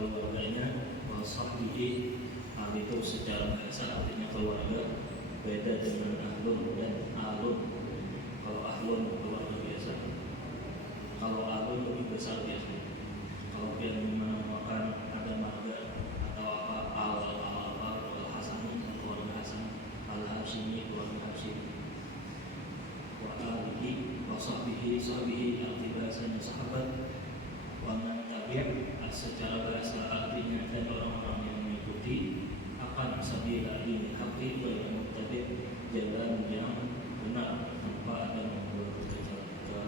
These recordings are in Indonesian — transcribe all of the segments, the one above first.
keluarganya, wasahbihi. Hal itu secara bahasa artinya keluarga, beda dengan ahlun dan alun. Kalau ahlun keluarga biasa, kalau alun lebih besar biasanya. Kalau yang menamakan ada marga atau apa, al Hasani keluarga Hasan, al Hashimi keluarga Hashimi. Wa alihi wa sahbihi arti bahasanya sahabat. Wa man tabi' secara bahasa artinya dan orang-orang yang mengikuti akan sabila ini haqqi wa muttabi' jalan yang benar tanpa ada membuat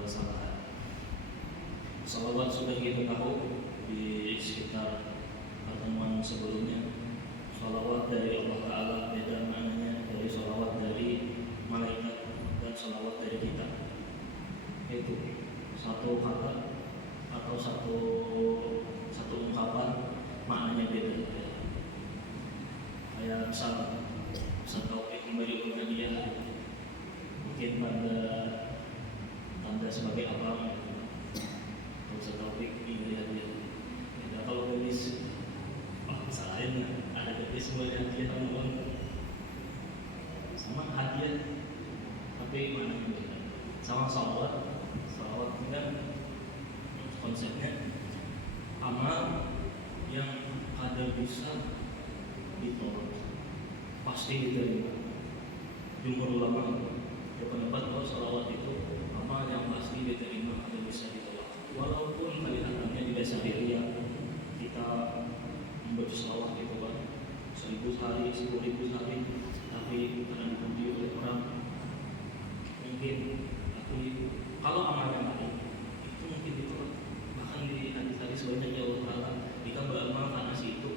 kesalahan. Salawat sudah kita tahu di sekitar pertemuan sebelumnya. Salawat dari Allah Ta'ala beda maknanya dari salawat dari malaikat dan salawat dari kita. Itu satu kata atau satu ungkapan maknanya beda. Kayak misal Taufik memberi hadiah, mungkin tanda sebagai apa? Kalau Taufik memberi hadiah, ya, kalau gadis, salahin ada gadis memberi hadiah teman-teman, sama hadiah, tapi maknanya beda. Sama salawat kan konsepnya amal yang ada bisa ditolak pasti diterima. Jumhur ulama berpendapat bahwa salawat itu amal yang pasti diterima, ada bisa ditolak. Walaupun kelihatannya di desa Syariah kita membaca salawat itu kan 1000 hari, 10.000 hari, tapi karena dipuji oleh orang mungkin, tapi kalau amalnya baik itu mungkin ditolak. Bahkan di hadis-hadis banyak ya Allah Ta'ala, kita beramal karena si itu,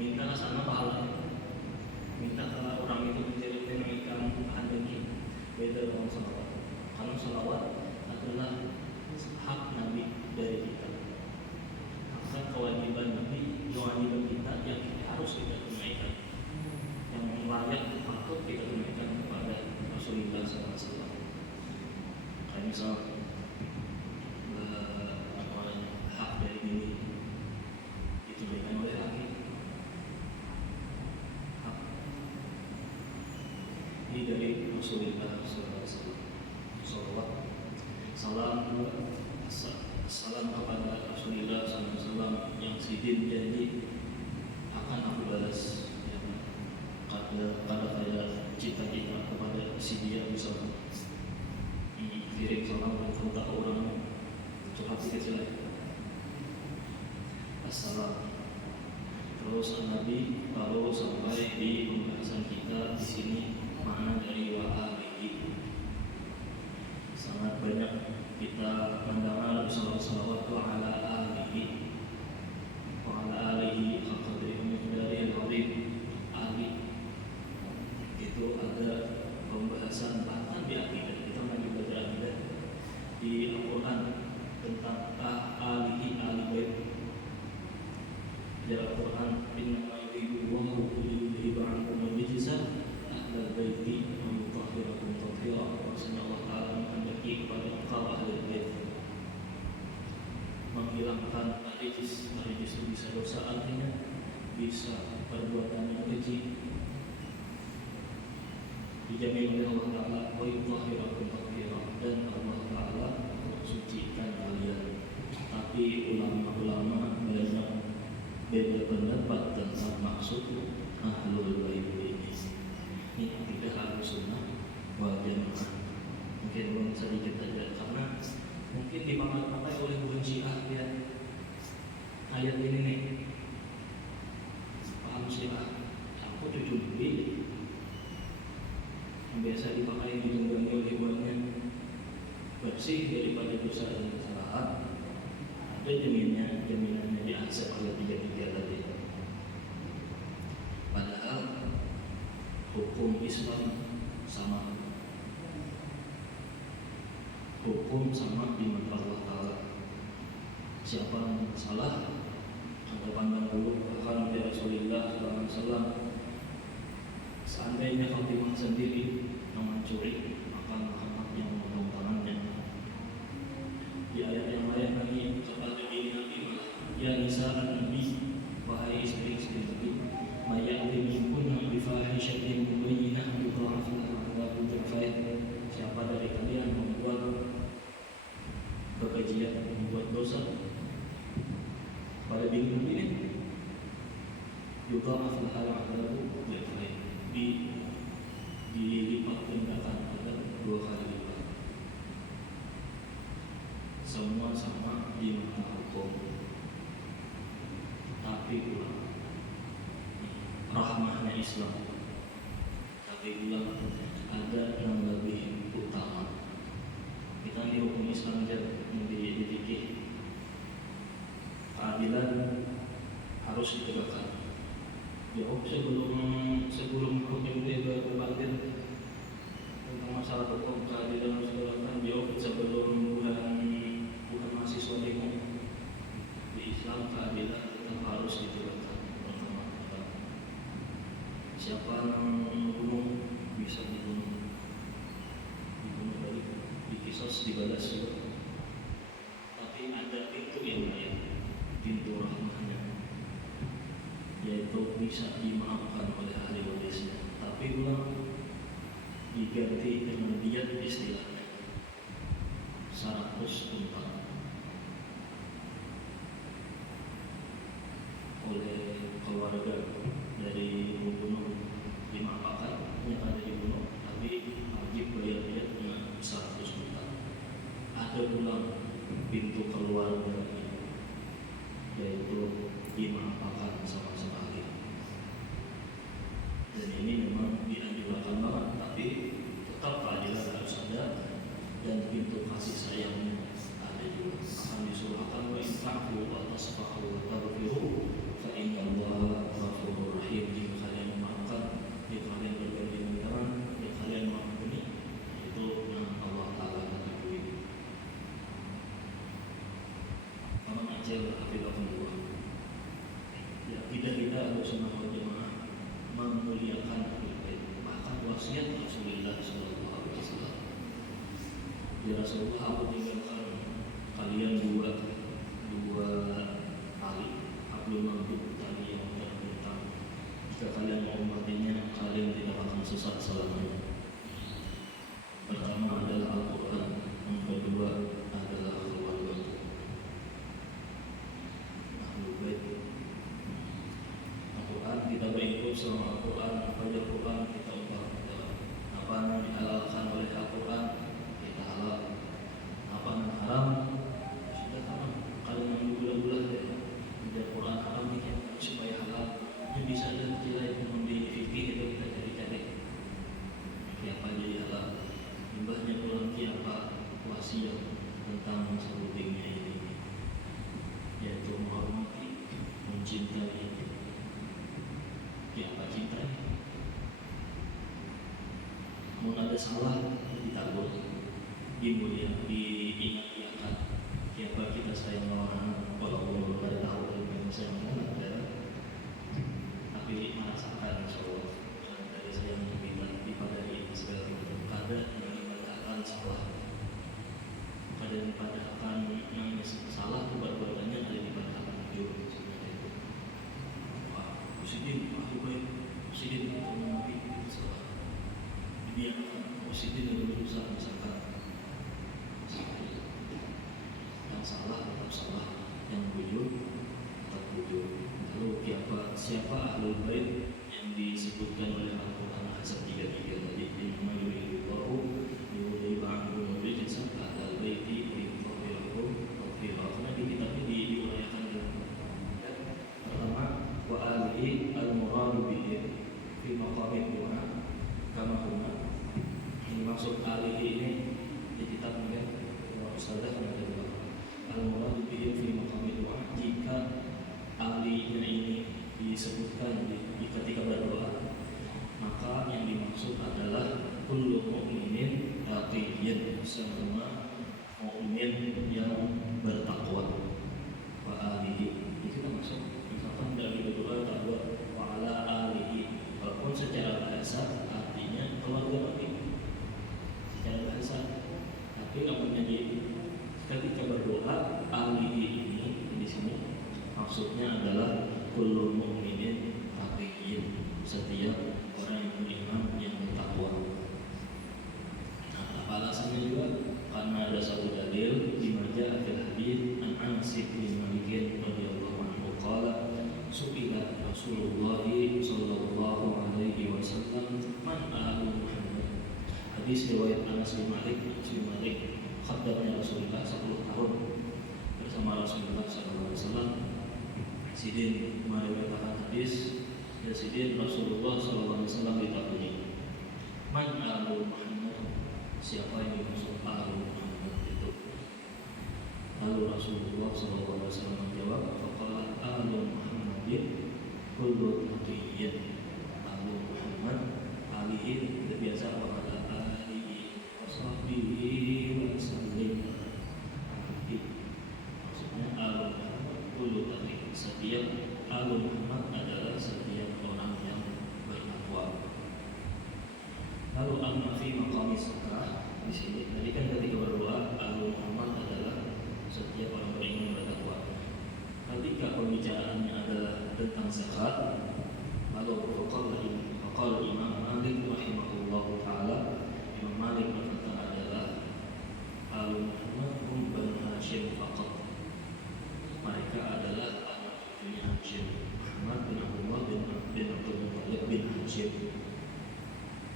minta sana pahala, minta ke orang itu menceritakan kehendaknya. Beda dengan salawat, karena salawat adalah hak Nabi dari kita. Maka kewajiban Nabi, kewajiban kita yang harus kita tunaikan, yang layak patut kita tunaikan kepada Rasulullah SAW. Kayak misal hak dari diri ditunaikan oleh laki. Hak ini dari Rasulullah SAW. Salam kepada Rasulullah SAW yang sidin janji akan aku balas. Kada saya cita-cita kepada si dia bisa kirim salam dan kontak orang untuk hati kecil. Assalam. Terus Nabi lalu sampai di pembahasan kita di sini makna dari wa alihi. Sangat banyak kita mendengar salawat wa ala alihi wa ala alihi qadri dari al-azim. Ali itu ada pembahasan bahkan di akidah. Kita lagi belajar akidah di Al-Quran tentang alihi ahli bait. Di Al-Quran inna yuridu Allahu liyudhiba 'ankum ar-rijsa ahlal baiti wa yutahhirakum tathira. Allah Ta'ala menghendaki kepada engkau ahli bait menghilangkan rijis. Rijis itu bisa dosa, artinya bisa perbuatan yang keji, dijamin oleh Allah Ta'ala wa yutahhirakum tathira, dan Allah Ta'ala sucikan kalian. Tapi ulama-ulama banyak beda pendapat tentang maksud ahlul bait ini. Ini tidak harus sunnah wal jamaah. Mungkin belum sedikit saja karena mungkin dipakai oleh bukan Syiah ya. Ayat ini nih paham Syiah, aku cucu Nabi yang biasa dipakai ditunggangi oleh ibunya, bersih daripada dosa dan kesalahan. Ada jaminannya di ayat 33 tadi. Padahal hukum Islam sama, hukum sama di mata Allah Ta'ala. Siapa yang salah atau pandang buruk akan dari Rasulullah SAW, seandainya Fatimah sendiri yang mencuri, maka Muhammad yang memotong tangannya. Di ayat yang lain lagi kata diri Nabi, ya nisa'an nabi, wahai istri-istri Nabi, mayati minkunna bifahishatin mubayyinah yudha'af lahum adzabun dha'fain. Siapa dari kalian membuat kekejian, membuat dosa pada diri ini, yudha'af lahum adzabun dha'fain, dilipat gandakan pada 2 kali lipat. Semua sama di mata hukum, tapi pula rahmahnya Islam, tapi pula ada yang lebih utama. Kita di hukum Islam di fikih, keadilan harus ditegakkan. Jawab sebelum hukum berdebat tentang masalah hukum keadilan harus ditegakkan. Jawab sebelum bukan mahasiswa demo. Di Islam keadilan tetap harus ditegakkan. Siapa yang membunuh bisa dibunuh balik, dikisos, dibalas juga. Tapi ada pintu yang lain, pintu rahmahnya, yaitu bisa dimaafkan oleh ahli warisnya. Tapi pula diganti dengan diat istilahnya 100 unta oleh keluarga dari pembunuh, dimaafkan yang ada dibunuh, tapi wajib bayar diat dengan 100 unta. Ada pula pintu keluarga, yaitu dimaafkan sama sekali. Dan ini memang dianjurkan banget, tapi tetap keadilan harus ada dan pintu kasih sayangnya ada juga. Akan disuruhkan wa in ta'fu wa tasfahu wa taghfiru fa innallaha ghafurur rahim. Jika kalian memaafkan, jika kalian berbagi dengan jika kalian mengampuni, itu yang Allah Ta'ala akan ampuni. Aman ajal hafidhahullah. Ya, kita harus Ahlussunnah wal Jamaah memuliakan ahlul bait. Bahkan wasiat Rasulullah sallallahu alaihi wasallam. Ya Rasulullah, aku tinggalkan kalian dua tali, hablum mamdud, tali yang terbentang. Jika kalian menghormatinya, kalian tidak akan sesat selamanya. Pertama adalah Al-Quran, yang kedua adalah keluarga. Ahlul bait. Al-Quran kita berikut sama Al-Quran, apa aja Al-Quran kita ubah. Apa yang dihalalkan oleh Al-Quran kita halal, apa yang haram sudah haram. Kalau yang gula-gula deh, di Al-Quran haram ini supaya halal. Ini bisa ada nilai yang di fikih itu kita cari-cari. Apa jadi halal? Limbahnya pulang apa wasiat tentang sebelumnya ini, yaitu menghormati, mencintai. Apa cintai? Mau ada salah ditagur, diingat-ingatkan. Siapa kita sayang orang, walaupun belum tahu dari sayang orang, tapi merasakan insyaallah dari sayang kita dipadai segala macam kadang yang dikatakan salah, kadang dipadahkan yang salah perbuatannya ada dipadahkan jujur sebenarnya itu. Presiden, ahli baik, presiden atau nabi itu salah. Dibiarkan presiden yang berusaha misalkan yang salah tetap salah, yang bujur tetap bujur. Lalu siapa ahlul bait yang disebutkan oleh Al-Quran ayat 33 tadi, inna yuridullahu yudhiba ankum rijsa ahlal baiti wa yutahhirakum tathhira. Karena di kitabnya diuraikan dengan pertama wa alihi al-muradu bihi fi maqamid du'a kama huna. Ini maksud alihi ini di kitab mungkin Ustazah kan ada dua. Al-muradu bihi fi maqamid du'a, jika alinya ini disebutkan di ketika berdoa, maka yang dimaksud adalah kullu mu'minin taqiyyin, semua mukmin yang bertakwa. Wa alihi itu maksud. Misalkan dari berdoa bahwa wa ala alihi, walaupun secara bahasa artinya keluarga Nabi secara bahasa, tapi nggak menjadi ketika berdoa alihi ini di sini maksud Maksudnya adalah kullu mu'minin taqiyyin, setiap orang yang beriman yang bertakwa. Nah, apa alasannya juga? Karena ada satu dalil di maja al-hadith an Anas bin Malik radhiyallahu anhu qala su'ila Rasulullah sallallahu alaihi wasallam man alu Muhammad. Hadis riwayat Anas bin Malik khaddamnya Rasulullah 10 tahun bersama Rasulullah sallallahu alaihi wasallam. Sidin meriwayatkan hadis ya sidin Rasulullah sallallahu alaihi wasallam ditanya, man alu Muhammad, siapa yang dimaksud alu Muhammad itu? Lalu Rasulullah sallallahu alaihi wasallam menjawab, faqala alu Muhammadin kullu taqiyyin. Alu Muhammad alihi biasa pada alihi washabihi wa sallim. Maksudnya alu Muhammad kullu taqiyyin, setiap alu Muhammad adalah setiap orang yang bertakwa. Lalu amma fi maqami sakrah, di sini tadi kan ketika berdoa alu Muhammad adalah setiap orang beriman bertakwa. Ketika pembicaraannya adalah tentang zakat, lalu faqala Imam Malik rahimahullah taala, Imam Malik berkata adalah alu Muhammad hum banu Hashim faqat. Mereka adalah anak cucunya Hashim, Muhammad bin Abdullah bin Abdul Muttalib bin Hashim.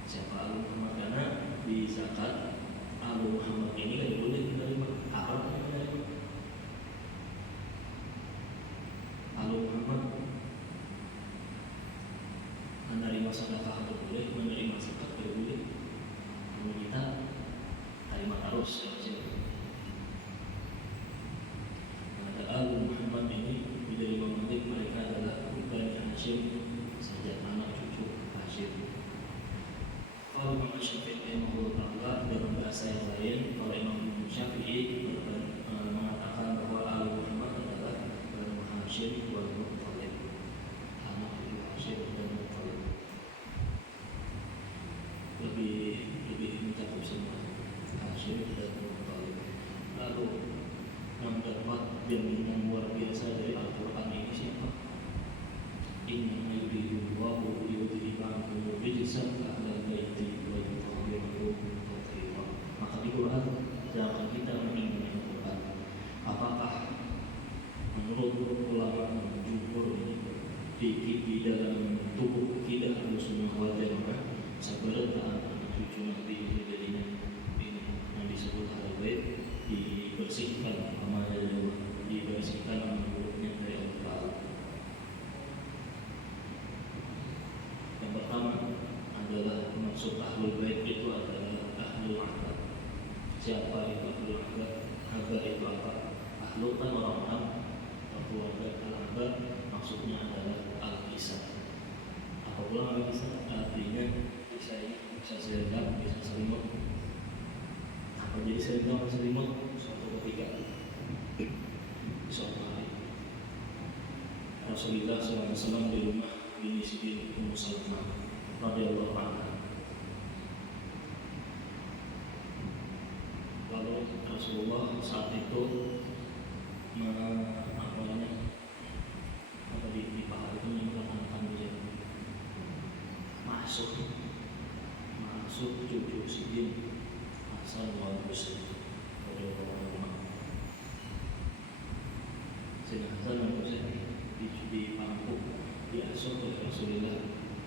Siapa alu Muhammad? Karena di zakat alu Muhammad ini kan boleh menerima Arab menerima alu Muhammad menerima sedekah atau boleh, menerima zakat boleh, kita terima terus ya sih. Ada alu Muhammad ini dari Imam Malik, mereka adalah Bani Hashim, saja anak cucu Hashim. Kalau Imam Syafi'i rahimahullah dalam bahasa yang lain, kalau Imam Syafi'i mengatakan bahwa alu Muhammad adalah Bani Hashim wal Muttalib, anak cucu Hashim dan Muttalib. Lebih mencakup semua Hashim dan Muttalib. Lalu yang dapat jaminan luar biasa dari Al-Quran ini siapa? Inna yudhibullahu yudhibankum rijsa ahlal baiti wa yutahhirakum tathira. Maka di Quran jangan kita mengimani Al-Quran. Apakah menurut ulama jumhur ini di dalam tubuh kita Ahlussunnah wal Jamaah sebenarnya anak cucu Nabi itu jadinya ini yang disebut ahlul bait dibersihkan amalnya, dibersihkan amal buruknya dari Allah. Yang pertama adalah maksud ahlul bait itu adalah ahlul ahbab. Siapa itu ahlul ahbab? Ahbab itu apa? Ahlul kan orang-orang, keluarga. Al-ahbab maksudnya adalah al-kisah. Apa pula al-kisah? Artinya bisa serendah, bisa selimut. Apa jadi serendah atau selimut? Suatu ketika di suatu hari Rasulullah SAW di rumah bini Sidin Ummu Salamah radhiyallahu anha. Lalu Rasulullah saat itu di paha itu menyembahkan dia masuk cucu Sidin Hasan wal Husain radhiyallahu anhu. Sidin Hasan wal Husain di pangku diasuh oleh Rasulullah.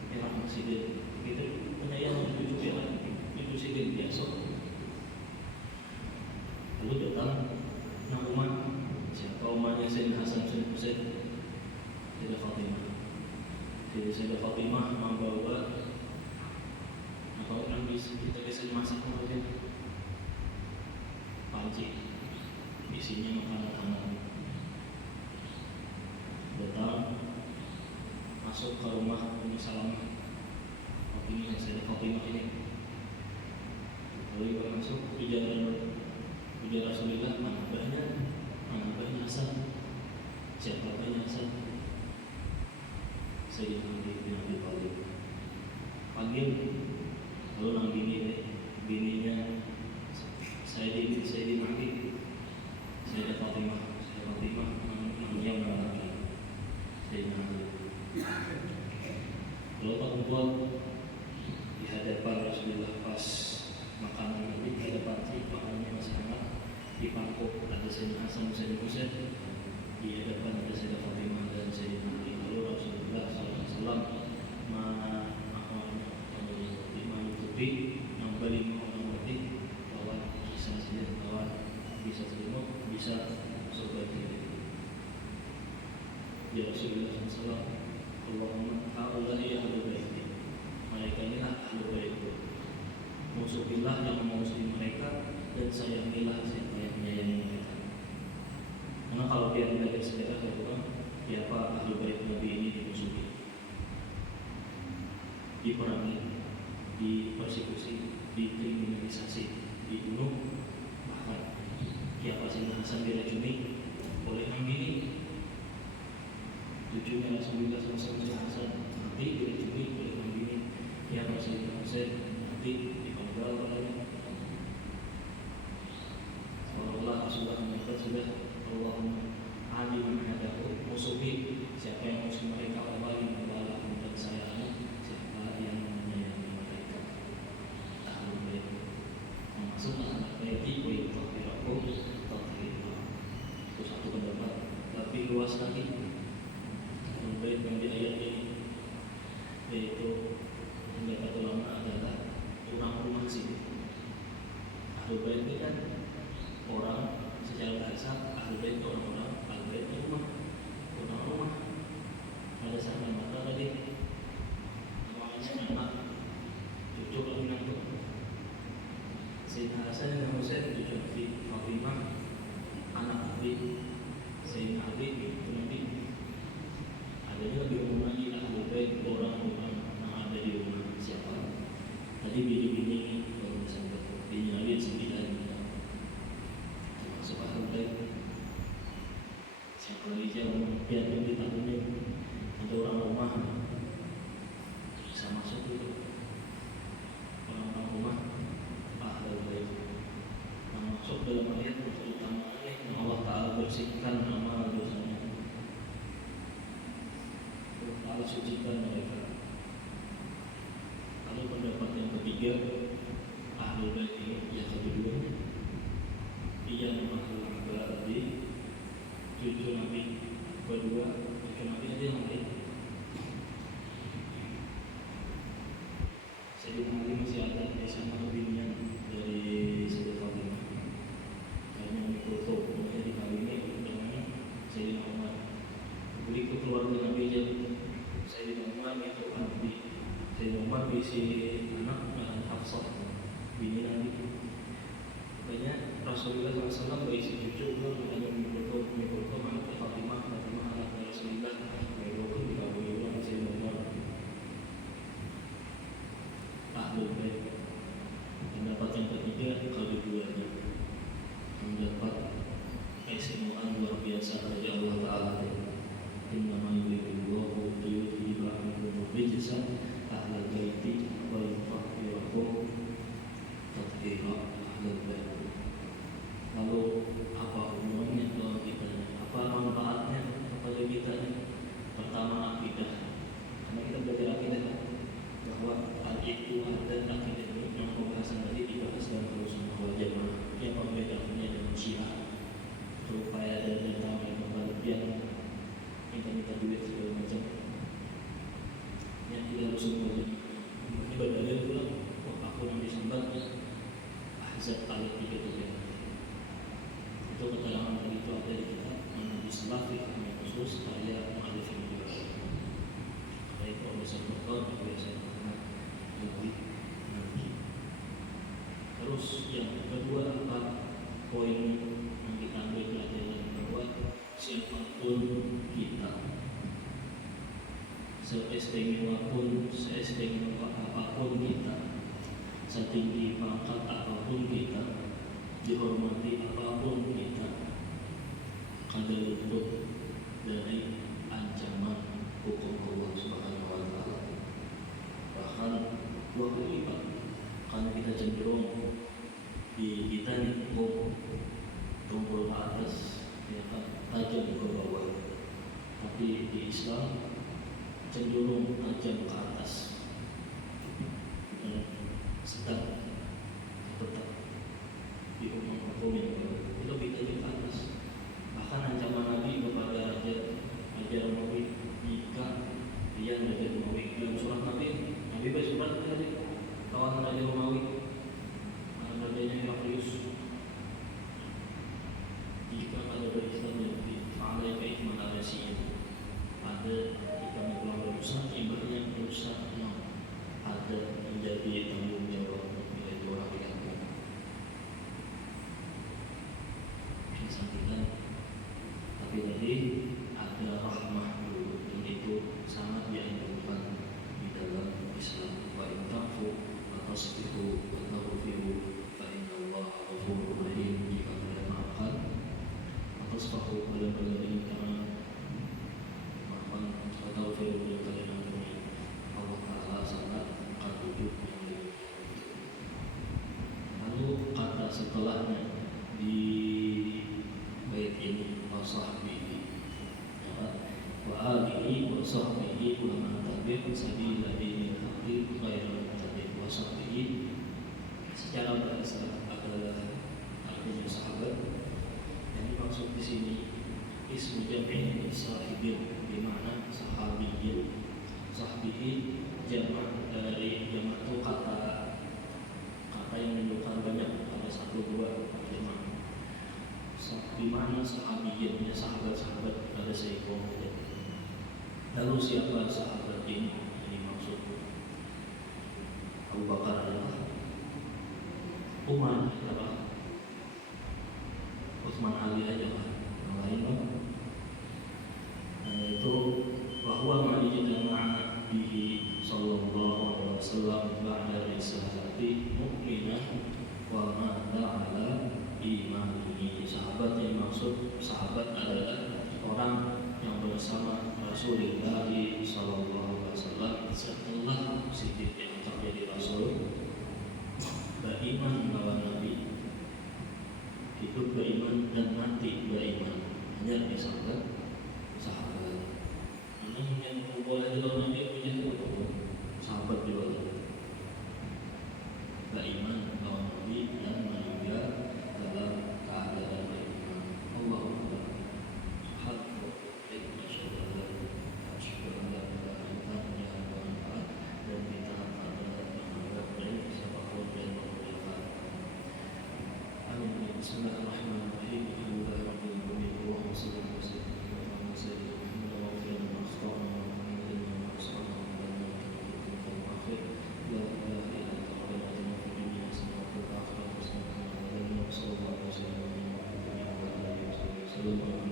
Yang Sidin itu penyayang cucu yang itu Sidin diasuh. Lalu datang rumah siapa rumahnya Sidin Hasan bin Husain? Sayyidah Fatimah. Jadi Sayyidah Fatimah membawa kalau yang kita bisa dimasak kemudian panci isinya makanan hangat. Datang masuk ke rumah Ummu Salamah. Ini Sayyidah Fatimah ini. Lalu masuk ujar Rasulullah, mana banyak Hasan? Siapa banyak Hasan? Sayyidina Ali bin Abi Thalib. Panggil, lalu nang bininya Sayyidina Ali, Sayyidah Fatimah, namanya laki. Allah di hadapan Rasulullah pas makanan Nabi di hadapan makanannya masih hangat di pangkuk ada Sayyidina Hasan dan Sayyidina Husain, di hadapan ada Sayyidah Fatimah dan Sayyidina Ali. Lalu Rasulullah SAW mengikuti membeli menghormati bahwa bisa saja bahwa bisa selimut bisa surga itu. Ya Rasulullah SAW, Allahumma ha'ula'i ahlu baiti, mereka inilah ahlu baitku, musuhilah yang memusuhi mereka dan sayangilah siapa yang menyayangi mereka. Karena kalau dia belajar sejarah ya bukan siapa ahlu bait Nabi ini dimusuhi, diperangi, dipersekusi, dikriminalisasi, dibunuh, bahkan siapa Sayyidina Hasan diracuni oleh Nabi, cucunya Rasulullah SAW Hasan nanti diracuni oleh Nabi, siapa Sayyidina Husain nanti dipenggal olehnya. Allah Rasulullah mengatakan sudah, Allahumma adi man hadahu, musuhi siapa yang musuh mereka, wali walakum, dan saya siapa yang menyayangi mereka. Ahlu bait maksud anak baiti wa yutahhirakum tathhira. Itu satu pendapat, tapi luas lagi ahlu bait yang di ayat ini, yaitu pendapat ulama adalah rumah-rumah sini. Ahlu bait ini kan orang secara bahasa, ahlu bait itu orang-orang, ahlu bait itu rumah, ada sama mata tadi namanya anak, cucu lagi nanti. Sayyidina Hasan dan Husain cucu Nabi, Fatimah anak Nabi, Sayyidina Ali itu Nabi. Ada juga di rumah lagi ahlu bait orang-orang yang ada di rumah siapa? Tadi bini-bini baru sampai bini Ali 9 termasuk ahlu bait. Siapa lagi yang piatu di tahunnya ada orang rumah bisa masuk itu orang rumah ahlu bait yang masuk dalam ayat terutama yang Allah Ta'ala bersihkan nama dosanya, Allah Ta'ala sucikan mereka. Lalu pendapat yang ketiga, ahlu bait ini yang kedua dia ahlu bait cucu Nabi, kedua cucu Nabi ada yang lain. Sayyidina Ali masih ada sama bininya dari Sayyidah Fatimah, karena Ummu kemudian dikawini dengan Sayyidina Umar. Berikut keluarga Nabi Sayyidina Umar itu Nabi. Sayyidina Umar bisi anak dan Hafsah bini Nabi. Banyak Rasulullah SAW berisi cucu namanya Ummu anak Fatimah anak Rasulullah, Ummu dikawini dengan Sayyidina Umar. Ahlu bait. Pendapat yang ketiga kalau keduanya mendapat keistimewaan luar biasa dari Allah Ta'ala. Innama yuridullahu liyudhiba ankum rijsa ahlal baiti wa yutahhirakum tathhira. Ahlul bait. Lalu apa hubungannya kalau kita? Apa manfaatnya kepada kita? Pertama, akidah. Karena kita belajar akidah bahwa al-iqtidah dan akidah ini yang pembahasan tadi dibahas dalam Ahlussunnah wal Jamaah. Yang perbedaannya dengan Syiah, supaya ada datang yang berlebihan, minta duit segala macam. Yang tidak Ahlussunnah wal Jamaah ini berdalil pula, aku yang disambat Ahzab ayat 3. Itu keterangan dari itu ada di kitab Manhaj Salafi yang khusus karya mu'allif yang juga. Baik Profesor Dr. biasa lebih nanti. Terus yang kedua, apa poin yang kita ambil pelajaran bahwa siapapun kita, seistimewa apapun kita, setinggi pangkat apapun kita, dihormati apapun kita, ada luput dari ancaman hukum Allah Subhanahu wa Ta'ala. Bahkan 2 kali lipat, karena kita cenderung di kita nih tumpul ke atas, ya kan, tajam ke bawah. Tapi di Islam cenderung tajam ke atas, sedang tetap dihukumi itu lebih panas. Bahkan ancaman Nabi kepada Raja Romawi, jika dia Raja Romawi dalam surat Nabi bersurat tadi lawan Raja Romawi, rajanya Heraklius, jika ada berislam lebih fa'alai keikman ada sih ada jika memang berusaha ibaratnya berusaha yang ada menjadi tanggung jawab menjadi orang yang sampaikan. Tapi tadi ada rahmah dulu dan itu sangat dianjurkan di dalam Islam. Wa in ta'fu wa tasbihu wa taghfiru fa innallaha ghafurur rahim. Jika kalian maafkan wa tasbihu kalian maafkan wa taghfiru kalian ampuni, Allah Ta'ala sangat akan wujud yang lebih. Lalu kata setelahnya di bait ini wasahbihi wa alihi wa sahbihi wa man tabi'a sabila dinil haqqi ghairal muhtadin. Wasahbihi secara bahasa adalah artinya sahabat. Yang dimaksud di sini ismu jam'i sahibin bermakna sahabiyyin. Sahbihi jamak dari jamak itu kata yang menunjukkan banyak, ada satu dua jamak. Di mana sahabiyatnya sahabat-sahabat ada seekor. Lalu siapa sahabat ini? Ini maksud Abu Bakar adalah Umar adalah Utsman, Ali aja lah, yang lain lah. Itu bahwa ma'ijtama'a bihi sallallahu alaihi wasallam ba'da risalati mu'minah wa ma'da ala imanihi. Sahabat yang maksud sahabat adalah orang yang bersama Rasulullah sallallahu alaihi wasallam setelah Siddiq yang terjadi Rasul, beriman bahwa Nabi, hidup beriman dan mati beriman. Hanya di sahabat. Yang boleh dalam Nabi punya sahabat juga beriman bahwa Nabi dan meninggal dalam keadaan beriman. Allah Bismillahirrahmanirrahim. Allahumma shalli ala sayyidina Muhammad wa ala alihi wa sahbihi.